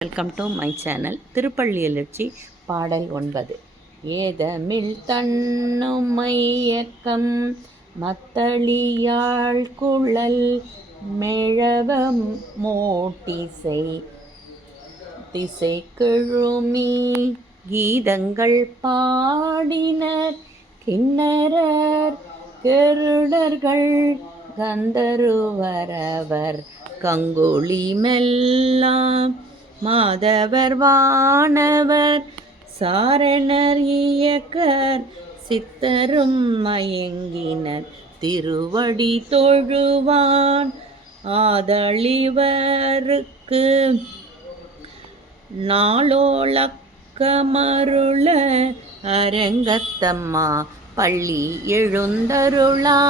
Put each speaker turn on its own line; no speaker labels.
Welcome to my channel திருப்பள்ளி எழுச்சி பாடல் ஒன்பது ஏதமிழ் தன்னுமையக்கம் மத்தளியாள் குழல் மெழவம் மோட்டிசை திசை கிழுமி கீதங்கள் பாடினர் கிண்ணறர் கெருடர்கள் கந்தருவரவர் கங்குளி மெல்லாம் மாதவர் வானவர் சாரணர் இயக்கர் சித்தரும் மயங்கினர். திருவடி தொழுவான் ஆதளிவருக்கு நாளோளக்கமருள அரங்கத்தம்மா பள்ளி எழுந்தருளா